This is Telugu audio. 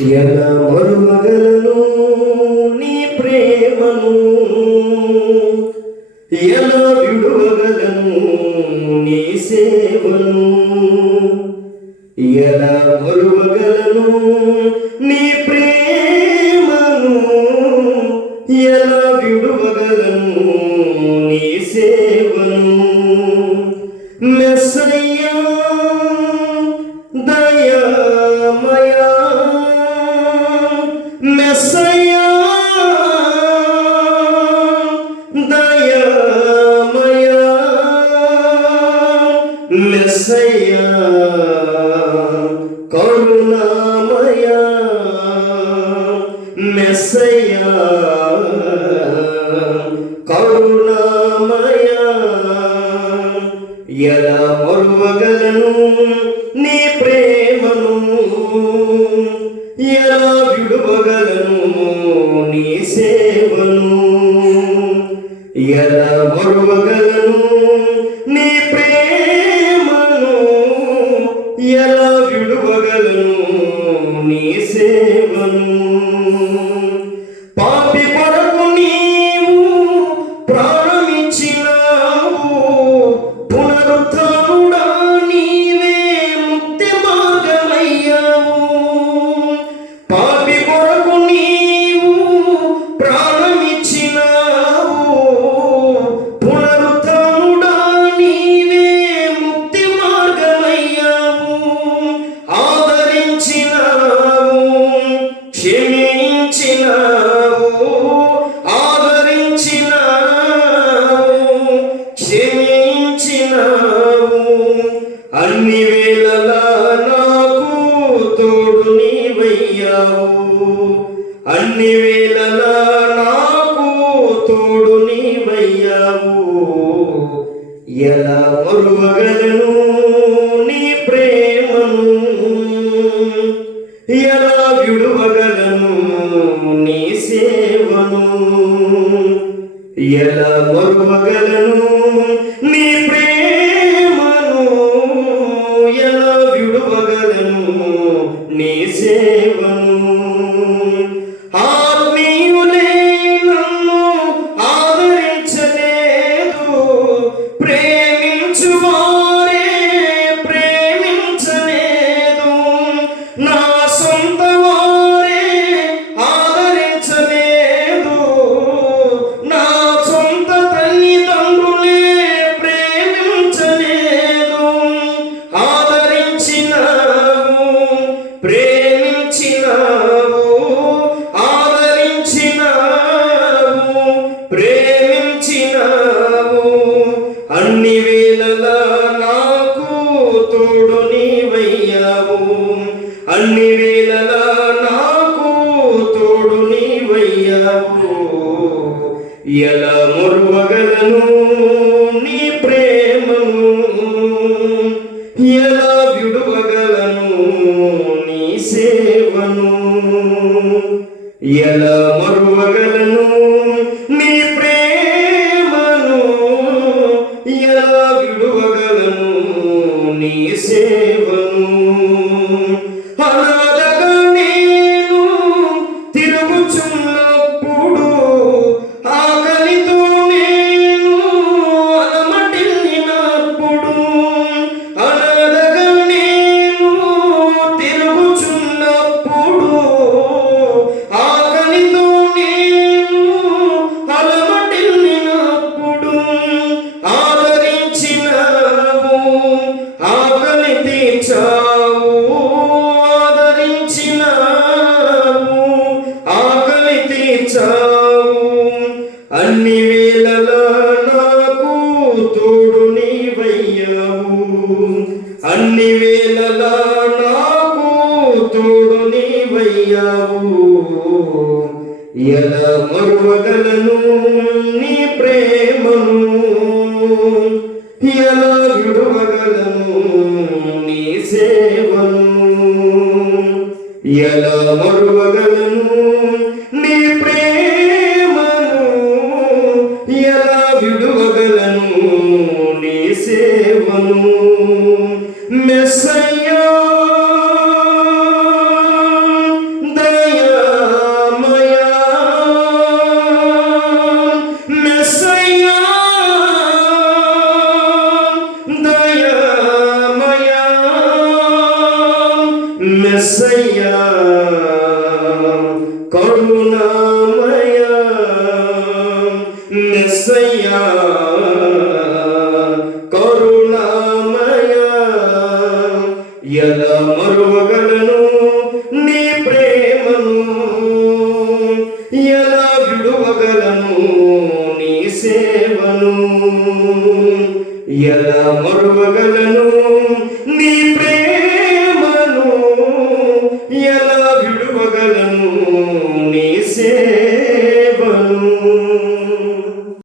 ఎలా మరువగలను నీ ప్రేమను, ఎలా విడువగలను నీ సేవను, ఎలా మరువగలను నీ ప్రేమను, ఎలా విడువగలను నీ సేవను. మెస్సయ్యా దయామయా, మెస్సయ్యా దయామయా, మెస్సయ్యా కరుణామయా, మెస్సయ్యా కరుణామయా. ఎలా మరువగలను నీ ప్రేమను, ఎలా విడువగలను నీ సేవను, ఎలా మరువగలను నీ ప్రేమను, ఎలా విడువగలను నీ సేవను. పాపి కొరకు నీవు ప్రాణమిచ్చినావు, పునరుత్థానుడా నీవే ముక్తి మార్గమయ్యావు. పాపి కొరకు నీవు ప్రాణమిచ్చినావు, పునరుత్థానుడా నీవే ముక్తి మార్గమయ్యావు. ఆదరించినావు, క్షమించినావు, ఆదరించినావు, క్షమించినావు. అన్ని వేళలా నాకు తోడు నీవయ్యావు, అన్ని వేళలా నాకు తోడు నీవయ్యావు. ఎలా మరువగలను నీ ప్రేమను, ఎలా విడువగలను నీ సేవను, ఎలా మరువగలను నీ ప్రేమను, ఎలా విడువగలను నీ సేవను. ఆత్మీయులే నన్ను ఆదరించలేదు, ప్రేమించువారే ప్రేమించలేదు, నా సొంత వారే ఆదరించలేదు, నా సొంత తల్లిదండ్రులే ప్రేమించలేదు. ఆదరించినావు, ప్రేమించినావు, ఆదరించినావు, ప్రేమించినావు. అన్ని వేళలా నాకు తోడు నీవయ్యావు, అన్ని వేళలా నాకు తోడు నీవయ్యావు. ఎలా మరువగలను నీ ప్రేమను, ఎలా విడువగలను నీ సేవను, ఎలా మరువగలను నీ ప్రేమను, ఎలా విడువగలను నీ సేవను. అనాథగా నేను తిరుగుచున్నప్పుడు, ఆకలితో నేను అలమటిల్లినప్పుడు, అనాథగా నేను తిరుగుచున్నప్పుడు, ఆకలితో నేను అలమటిల్లినప్పుడు, ఆదరించినావు, ఆకలి తీర్చావు, ఆదరించినావు, ఆకలి తీర్చావు. అన్ని వేళలా నాకు తోడు నీవయ్యావు, అన్ని వేళలా నాకు తోడు నీవయ్యావు. ఎలా మరువగలను నీ ప్రేమను, ఎలా విడువగలను నీ సేవను, ఎలా మరువగలను నీ ప్రేమను, ఎలా విడువగలను నీ సేవను. మెస్సయ్యా మెస్సయ్యా కరుణామయ ఎలా మరువగలను నీ ప్రేమను, ఎలా విడువగలను నీ సేవను, ఎలా మరువగలను